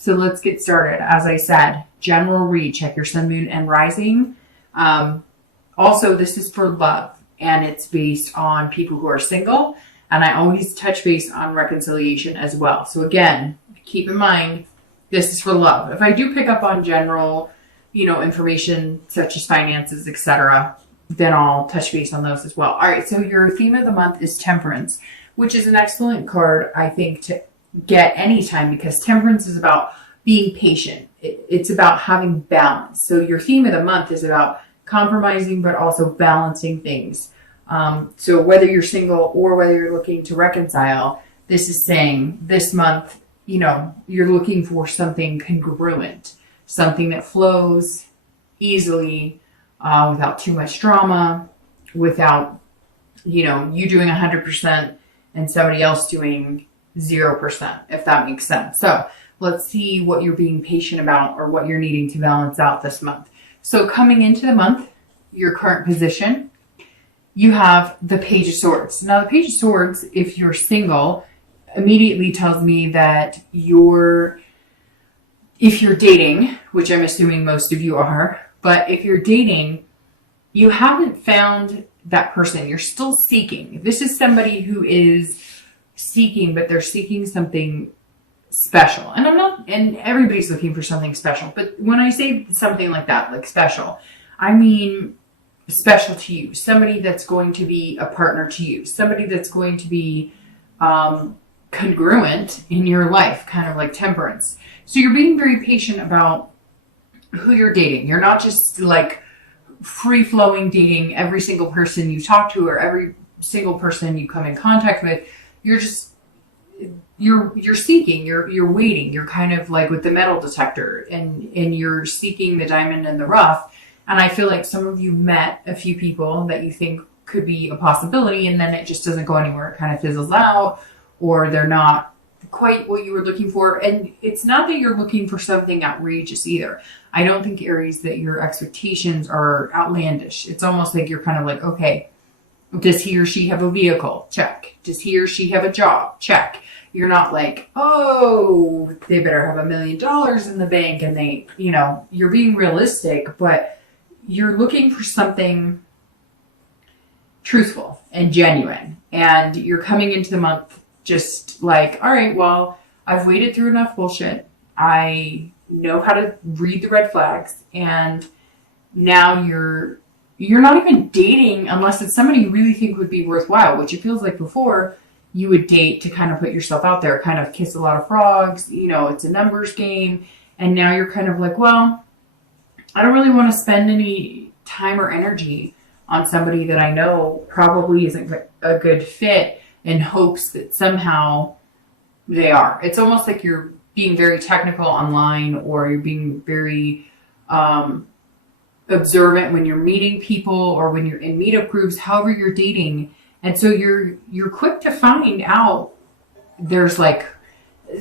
So let's get started. As I said, general read, check your sun, moon, and rising. Also, this is for love, and it's based on people who are single. And I always touch base on reconciliation as well. So again, keep in mind, this is for love. If I do pick up on general, information such as finances, etc., then I'll touch base on those as well. All right, so your theme of the month is Temperance, which is an excellent card, I think, to get anytime, because Temperance is about being patient. It's about having balance. So your theme of the month is about compromising, but also balancing things. So whether you're single or whether you're looking to reconcile, this is saying this month, you're looking for something congruent, something that flows easily, without too much drama, without, you doing 100% and somebody else doing 0%, if that makes sense. So let's see what you're being patient about or what you're needing to balance out this month. So coming into the month, your current position, you have the Page of Swords. Now, the Page of Swords, if you're single, immediately tells me that if you're dating, which I'm assuming most of you are, but if you're dating, you haven't found that person. You're still seeking. This is somebody who is seeking, but they're seeking something special. And everybody's looking for something special. But when I say something like that, like special, I mean special to you. Somebody that's going to be a partner to you. Somebody that's going to be congruent in your life, kind of like Temperance. So you're being very patient about who you're dating. You're not just like free-flowing dating every single person you talk to or every single person you come in contact with. You're seeking, you're waiting. You're kind of like with the metal detector, and you're seeking the diamond in the rough. And I feel like some of you met a few people that you think could be a possibility, and then it just doesn't go anywhere. It kind of fizzles out, or they're not quite what you were looking for. And it's not that you're looking for something outrageous either. I don't think, Aries, that your expectations are outlandish. It's almost like you're kind of like, okay, does he or she have a vehicle? Check. Does he or she have a job? Check. You're not like, oh, they better have $1 million in the bank, and they, you're being realistic, but you're looking for something truthful and genuine. And you're coming into the month just like, all right, well, I've waded through enough bullshit. I know how to read the red flags, and now you're not even dating unless it's somebody you really think would be worthwhile, which it feels like before you would date to kind of put yourself out there, kind of kiss a lot of frogs, it's a numbers game. And now you're kind of like, well, I don't really want to spend any time or energy on somebody that I know probably isn't a good fit, in hopes that somehow they are. It's almost like you're being very technical online, or you're being very observant when you're meeting people or when you're in meetup groups, however you're dating. And so you're quick to find out there's like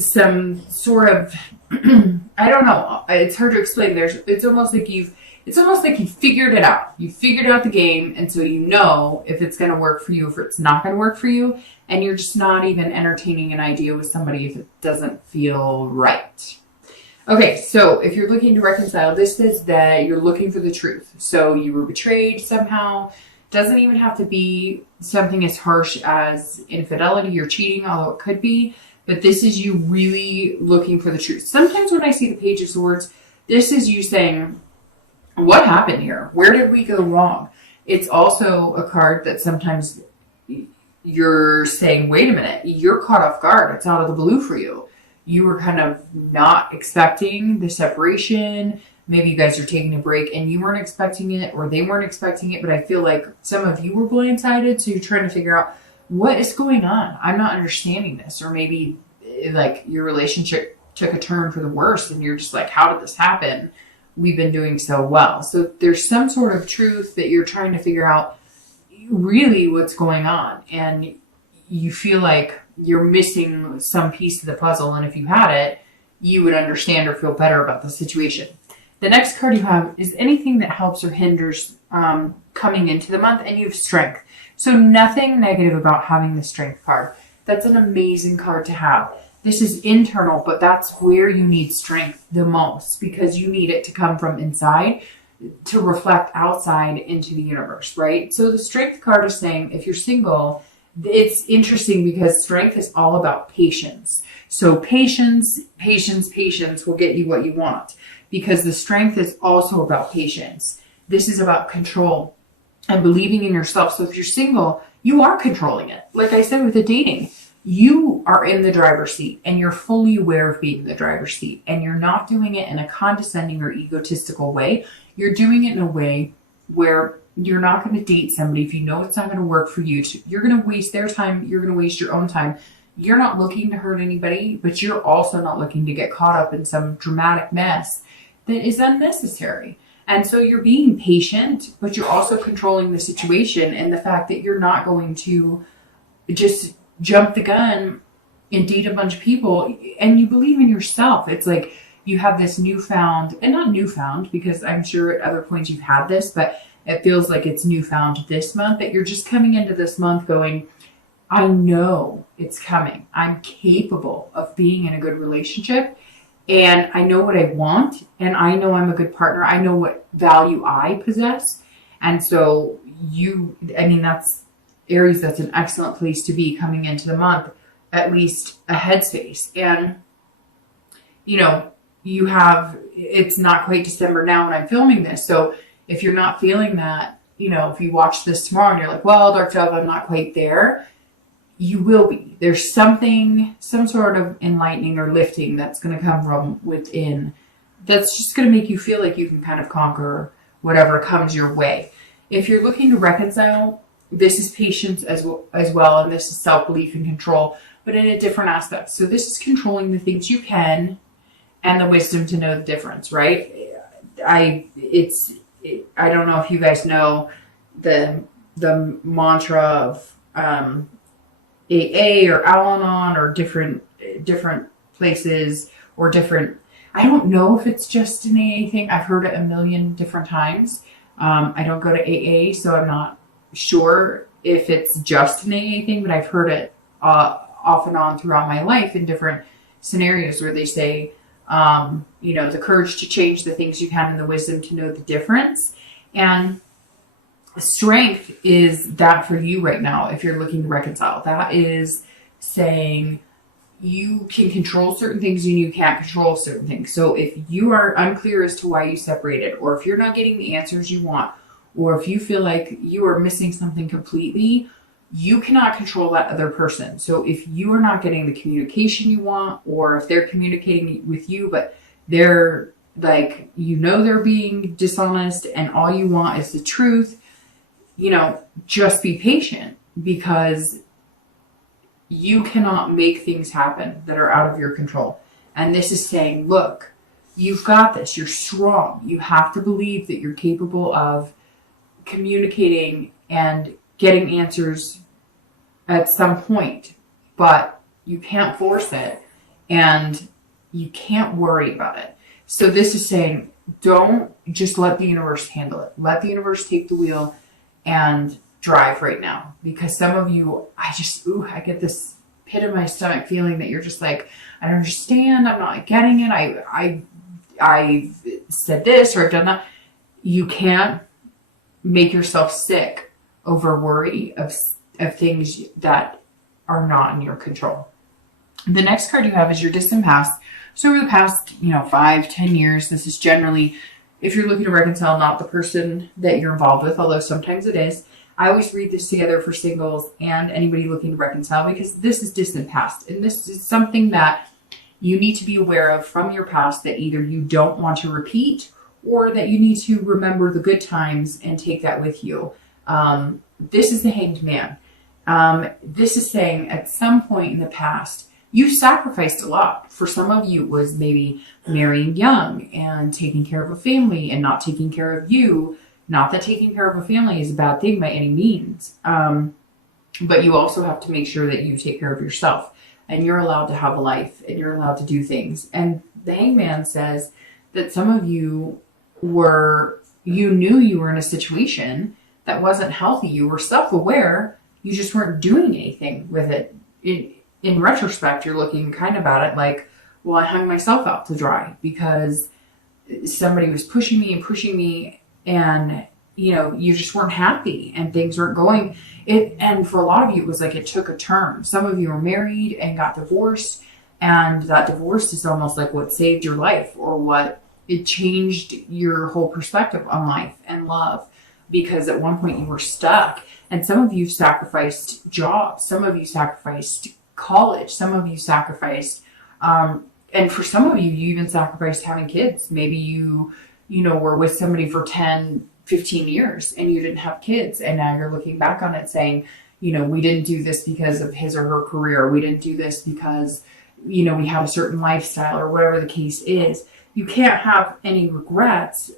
some sort of I don't know. It's hard to explain. It's almost like you figured it out. You figured out the game, and so you know if it's going to work for you, if it's not going to work for you, and you're just not even entertaining an idea with somebody if it doesn't feel right. Okay, so if you're looking to reconcile, this is that you're looking for the truth. So you were betrayed somehow. Doesn't even have to be something as harsh as infidelity or cheating, although it could be. But this is you really looking for the truth. Sometimes when I see the Page of Swords, this is you saying, what happened here? Where did we go wrong? It's also a card that sometimes you're saying, wait a minute, you're caught off guard. It's out of the blue for you. You were kind of not expecting the separation. Maybe you guys are taking a break and you weren't expecting it, or they weren't expecting it. But I feel like some of you were blindsided. So you're trying to figure out, what is going on? I'm not understanding this. Or maybe like your relationship took a turn for the worse and you're just like, how did this happen? We've been doing so well. So there's some sort of truth that you're trying to figure out really what's going on. And you feel like you're missing some piece of the puzzle. And if you had it, you would understand or feel better about the situation. The next card you have is anything that helps or hinders coming into the month, and you have Strength. So nothing negative about having the Strength card. That's an amazing card to have. This is internal, but that's where you need strength the most, because you need it to come from inside to reflect outside into the universe, right? So the strength card is saying, if you're single, it's interesting because strength is all about patience. So patience will get you what you want, because the strength is also about patience. This is about control and believing in yourself. So if you're single, you are controlling it. Like I said with the dating, you are in the driver's seat and you're fully aware of being in the driver's seat, and you're not doing it in a condescending or egotistical way. You're doing it in a way where you're not going to date somebody if you know it's not going to work for you. You're going to waste their time. You're going to waste your own time. You're not looking to hurt anybody, but you're also not looking to get caught up in some dramatic mess that is unnecessary. And so you're being patient, but you're also controlling the situation, and the fact that you're not going to just jump the gun and date a bunch of people, and you believe in yourself. It's like you have this newfound, and not newfound, because I'm sure at other points you've had this, but it feels like it's newfound this month, that you're just coming into this month going, I know it's coming. I'm capable of being in a good relationship, and I know what I want, and I know I'm a good partner. I know what value I possess. And so that's Aries, that's an excellent place to be coming into the month, at least a headspace. And, it's not quite December now when I'm filming this. So if you're not feeling that, if you watch this tomorrow and you're like, well, Dark Dove, I'm not quite there, you will be. There's some sort of enlightening or lifting that's going to come from within, that's just going to make you feel like you can kind of conquer whatever comes your way. If you're looking to reconcile, this is patience as well, and this is self-belief and control, but in a different aspect. So this is controlling the things you can and the wisdom to know the difference, right? I don't know if you guys know the mantra of AA or Al-Anon, or different places, or different, I don't know if it's just an AA thing. I've heard it a million different times. I don't go to AA, so I'm not sure if it's just an AA thing, but I've heard it off and on throughout my life in different scenarios where they say, the courage to change the things you can and the wisdom to know the difference. And strength is that for you right now. If you're looking to reconcile, that is saying you can control certain things and you can't control certain things. So if you are unclear as to why you separated, or if you're not getting the answers you want, or if you feel like you are missing something completely, you cannot control that other person. So if you are not getting the communication you want, or if they're communicating with you, but they're like, they're being dishonest and all you want is the truth, just be patient, because you cannot make things happen that are out of your control. And this is saying, look, you've got this. You're strong. You have to believe that you're capable of communicating and getting answers at some point, but you can't force it and you can't worry about it. So this is saying, don't just let the universe handle it. Let the universe take the wheel and drive right now. Because some of you, I get this pit in my stomach feeling that you're just like, I don't understand. I'm not getting it. I said this or I've done that. You can't make yourself sick over worry of things that are not in your control. The next card you have is your distant past. So over the past, 5-10 years, this is generally, if you're looking to reconcile, not the person that you're involved with, although sometimes it is. I always read this together for singles and anybody looking to reconcile, because this is distant past. And this is something that you need to be aware of from your past that either you don't want to repeat, or that you need to remember the good times and take that with you. This is the Hanged Man. This is saying at some point in the past, you sacrificed a lot. For some of you, it was maybe marrying young and taking care of a family and not taking care of you. Not that taking care of a family is a bad thing by any means. But you also have to make sure that you take care of yourself, and you're allowed to have a life and you're allowed to do things. And the Hangman says that some of you knew you were in a situation that wasn't healthy. You were self-aware. You just weren't doing anything with it. in retrospect, you're looking kind of at it like, well, I hung myself out to dry because somebody was pushing me and pushing me, and you just weren't happy and things weren't going it. And for a lot of you, it was like it took a turn. Some of you were married and got divorced, and that divorce is almost like what saved your life, or what it changed your whole perspective on life and love, because at one point you were stuck. And some of you sacrificed jobs, some of you sacrificed college, some of you sacrificed and for some of you, you even sacrificed having kids. Maybe you were with somebody for 10, 15 years and you didn't have kids. And now you're looking back on it saying, we didn't do this because of his or her career. We didn't do this because, we have a certain lifestyle, or whatever the case is. You can't have any regrets,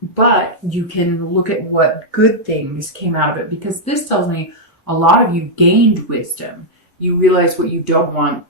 but you can look at what good things came out of it, because this tells me a lot of you gained wisdom. You realize what you don't want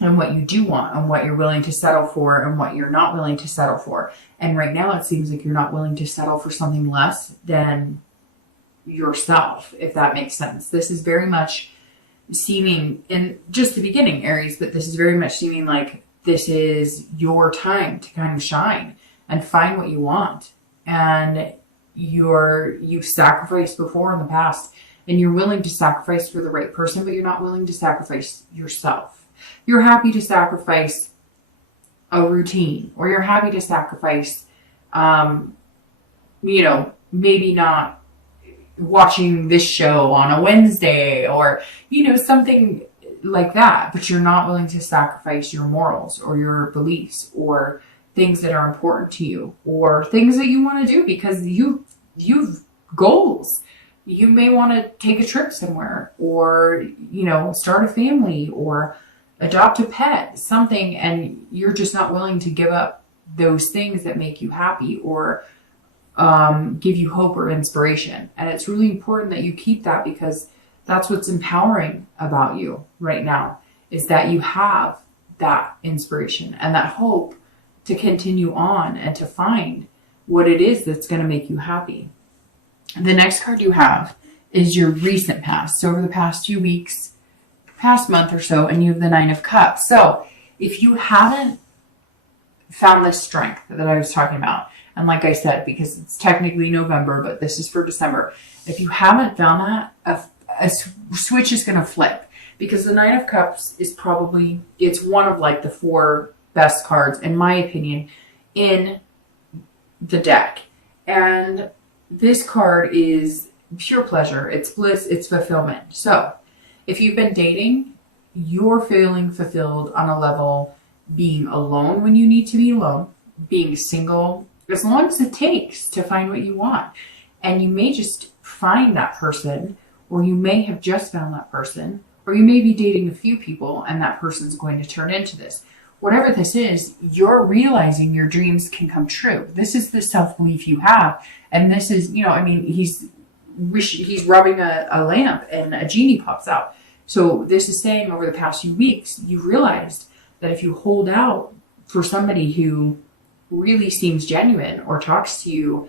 and what you do want, and what you're willing to settle for and what you're not willing to settle for. And right now it seems like you're not willing to settle for something less than yourself, if that makes sense. This is very much seeming, in just the beginning, Aries, but this is very much seeming like this is your time to kind of shine and find what you want. And you've sacrificed before in the past, and you're willing to sacrifice for the right person, but you're not willing to sacrifice yourself. You're happy to sacrifice a routine, or you're happy to sacrifice, maybe not watching this show on a Wednesday, or, something like that, but you're not willing to sacrifice your morals or your beliefs or things that are important to you, or things that you want to do because you've goals. You may want to take a trip somewhere, or, start a family, or adopt a pet, something, and you're just not willing to give up those things that make you happy, or give you hope or inspiration. And it's really important that you keep that, because that's what's empowering about you right now, is that you have that inspiration and that hope to continue on and to find what it is that's going to make you happy. The next card you have is your recent past. So over the past few weeks, past month or so, and you have the Nine of Cups. So if you haven't found this strength that I was talking about, and like I said, because it's technically November, but this is for December, if you haven't found that, a switch is going to flip, because the Nine of Cups is probably, it's one of like the 4 best cards, in my opinion, in the deck. And this card is pure pleasure. It's bliss. It's fulfillment. So if you've been dating, you're feeling fulfilled on a level, being alone when you need to be alone, being single, as long as it takes to find what you want. And you may just find that person, or you may have just found that person, or you may be dating a few people and that person's going to turn into this. Whatever this is, you're realizing your dreams can come true. This is the self-belief you have. And this is, he's rubbing a lamp and a genie pops out. So this is saying over the past few weeks, you've realized that if you hold out for somebody who really seems genuine or talks to you,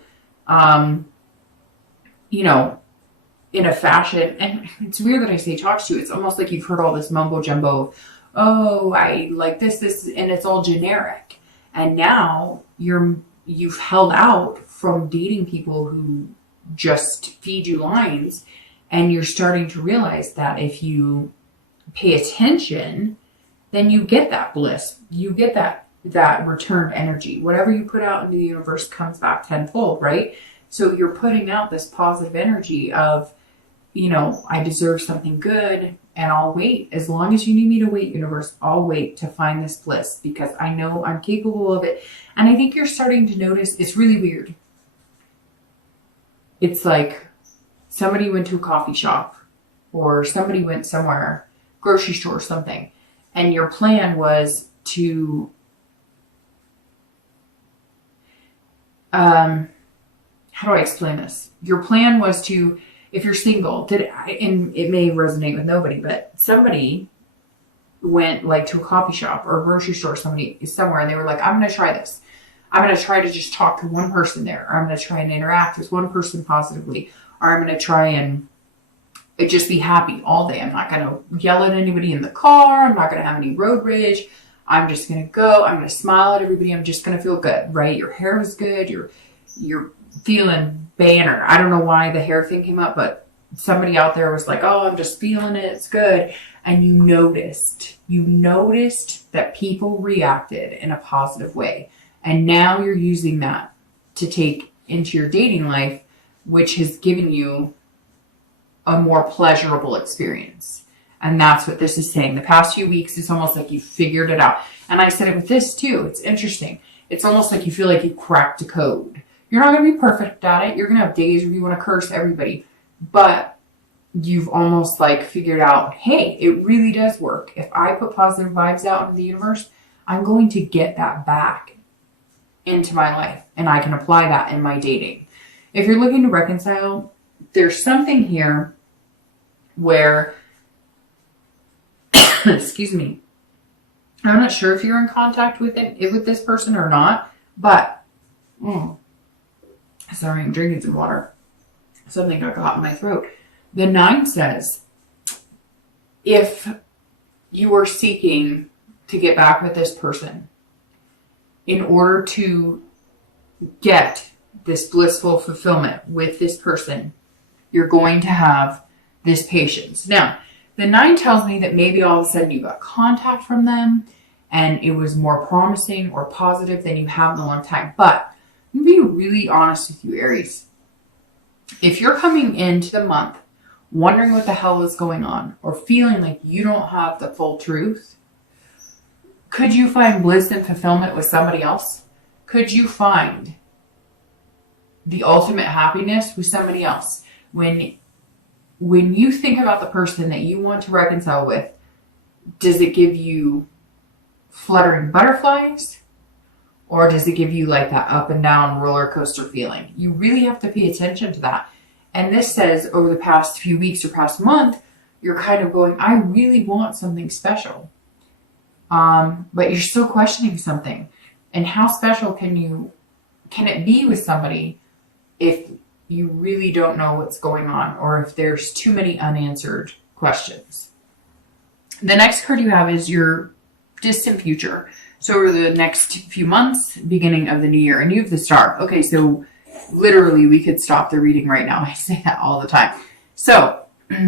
in a fashion, and it's weird that I say talks to you, it's almost like you've heard all this mumbo jumbo, oh, I like this, and it's all generic. And now you've held out from dating people who just feed you lines, and you're starting to realize that if you pay attention, then you get that bliss. You get that returned energy. Whatever you put out into the universe comes back tenfold, right? So you're putting out this positive energy of, I deserve something good, and I'll wait. As long as you need me to wait, universe, I'll wait to find this bliss, because I know I'm capable of it. And I think you're starting to notice, it's really weird. It's like somebody went to a coffee shop, or somebody went somewhere, grocery store or something, and your plan was to how do I explain this? Your plan was to, if you're single, and it may resonate with nobody, but somebody went like to a coffee shop or a grocery store, somewhere, and they were like, I'm going to try this. I'm going to try to just talk to one person there, or I'm going to try and interact with one person positively, or I'm going to try and, I'd just be happy all day. I'm not going to yell at anybody in the car. I'm not going to have any road rage. I'm just going to go. I'm going to smile at everybody. I'm just going to feel good, right? Your hair is good. You're feeling banner. I don't know why the hair thing came up, but somebody out there was like, oh, I'm just feeling it. It's good. And you noticed that people reacted in a positive way. And now you're using that to take into your dating life, which has given you a more pleasurable experience. And that's what this is saying. The past few weeks, it's almost like you figured it out. And I said it with this too. It's interesting. It's almost like you feel like you cracked the code. You're not going to be perfect at it. You're going to have days where you want to curse everybody. But you've almost like figured out, hey, it really does work. If I put positive vibes out into the universe, I'm going to get that back into my life. And I can apply that in my dating. If you're looking to reconcile, there's something here where, excuse me, I'm not sure if you're in contact with this person or not, but, sorry, I'm drinking some water. Something got caught in my throat. The 9 says, if you are seeking to get back with this person, in order to get this blissful fulfillment with this person, you're going to have this patience. Now, the 9 tells me that maybe all of a sudden you got contact from them and it was more promising or positive than you have in a long time. But I'm going to be really honest with you, Aries. If you're coming into the month wondering what the hell is going on or feeling like you don't have the full truth, could you find bliss and fulfillment with somebody else? Could you find the ultimate happiness with somebody else? When you think about the person that you want to reconcile with, does it give you fluttering butterflies? Or does it give you like that up and down roller coaster feeling? You really have to pay attention to that. And this says over the past few weeks or past month, you're kind of going, I really want something special. But you're still questioning something. And how special can it be with somebody if you really don't know what's going on or if there's too many unanswered questions? The next card you have is your distant future. So over the next few months, beginning of the new year, and you have the Star. Okay, so literally we could stop the reading right now. I say that all the time. So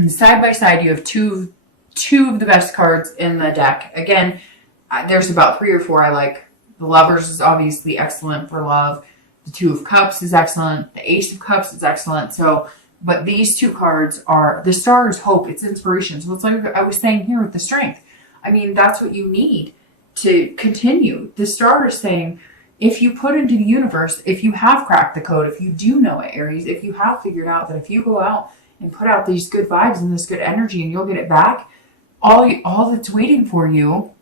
side by side, you have two of the best cards in the deck. Again, there's about 3 or 4 I like. The Lovers is obviously excellent for love. The 2 of Cups is excellent. The Ace of Cups is excellent. So, but these 2 cards are, the Star is hope. It's inspiration. So it's like I was saying here with the Strength. I mean, that's what you need to continue. The Star is saying, if you put into the universe, if you have cracked the code, if you do know it, Aries, if you have figured out that if you go out and put out these good vibes and this good energy and you'll get it back, all that's waiting for you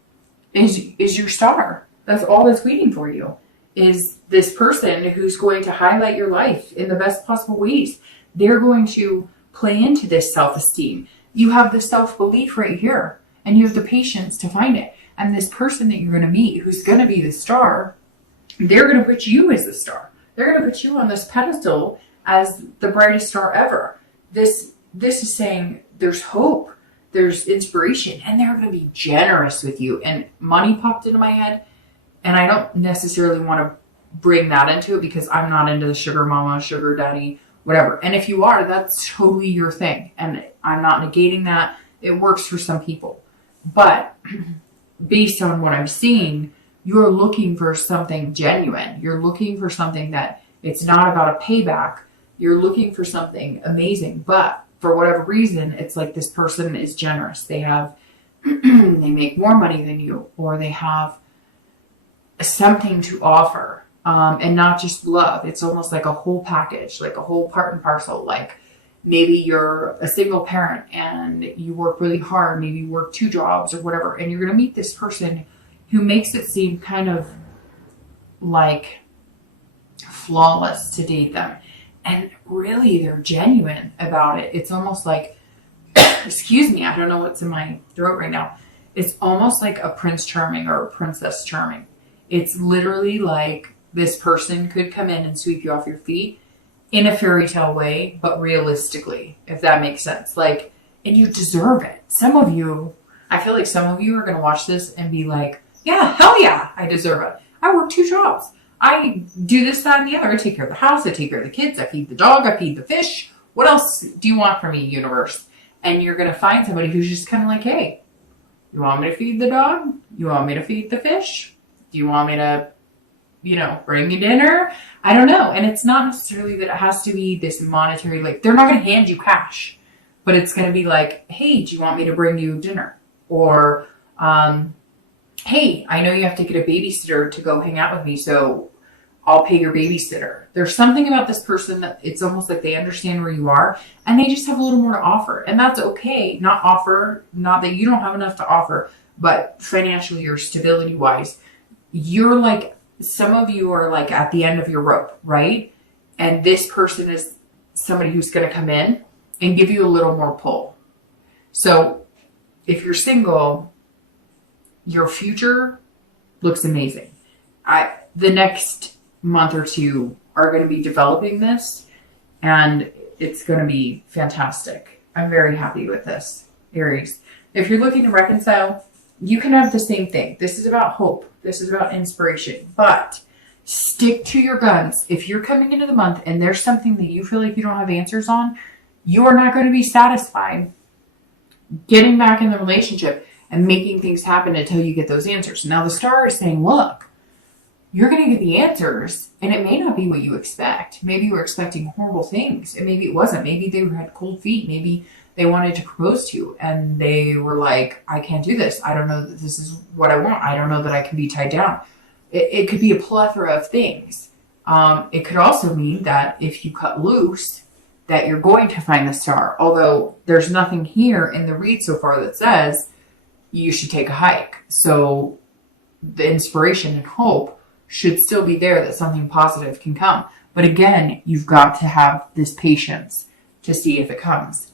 is your Star. That's all that's waiting for you, is this person who's going to highlight your life in the best possible ways. They're going to play into this self-esteem. You have the self-belief right here, and you have the patience to find it. And this person that you're going to meet, who's going to be the Star, they're going to put you as the Star. They're going to put you on this pedestal as the brightest star ever. This is saying there's hope, there's inspiration, and they're going to be generous with you. And money popped into my head, and I don't necessarily want to bring that into it because I'm not into the sugar mama, sugar daddy, whatever. And if you are, that's totally your thing. And I'm not negating that. It works for some people. But based on what I'm seeing, you're looking for something genuine. You're looking for something that it's not about a payback. You're looking for something amazing. But for whatever reason, it's like this person is generous. They have, they make more money than you, or they have something to offer. And not just love. It's almost like a whole package, like a whole part and parcel. Like maybe you're a single parent and you work really hard. Maybe you work 2 jobs or whatever. And you're going to meet this person who makes it seem kind of like flawless to date them. And really, they're genuine about it. It's almost like, excuse me, I don't know what's in my throat right now. It's almost like a Prince Charming or a Princess Charming. It's literally like this person could come in and sweep you off your feet in a fairy tale way, but realistically, if that makes sense. Like and you deserve it. I feel like some of you are going to watch this and be like, yeah, hell yeah, I deserve it. I work 2 jobs. I do this, that, and the other. I take care of the house. I take care of the kids. I feed the dog. I feed the fish. What else do you want from me, universe? And you're going to find somebody who's just kind of like, hey, you want me to feed the dog? You want me to feed the fish? Do you want me to, bring you dinner? I don't know. And it's not necessarily that it has to be this monetary, like, they're not going to hand you cash, but it's going to be like, hey, do you want me to bring you dinner? Or, hey, I know you have to get a babysitter to go hang out with me, so I'll pay your babysitter. There's something about this person that it's almost like they understand where you are and they just have a little more to offer. And that's okay. Not that you don't have enough to offer, but financially or stability wise, you're like, some of you are like at the end of your rope, right? And this person is somebody who's going to come in and give you a little more pull. So if you're single, your future looks amazing. The next month or 2 are going to be developing this, and it's going to be fantastic. I'm very happy with this, Aries. If you're looking to reconcile, you can have the same thing. This is about hope. This is about inspiration, but stick to your guns. If you're coming into the month and there's something that you feel like you don't have answers on, you are not going to be satisfied getting back in the relationship and making things happen until you get those answers. Now the star is saying, look, you're going to get the answers, and it may not be what you expect. Maybe you were expecting horrible things, and maybe it wasn't. Maybe they had cold feet. Maybe they wanted to propose to you, and they were like, I can't do this. I don't know that this is what I want. I don't know that I can be tied down. It could be a plethora of things. It could also mean that if you cut loose, that you're going to find the star. Although there's nothing here in the read so far that says you should take a hike. So the inspiration and hope should still be there that something positive can come. But again, you've got to have this patience to see if it comes.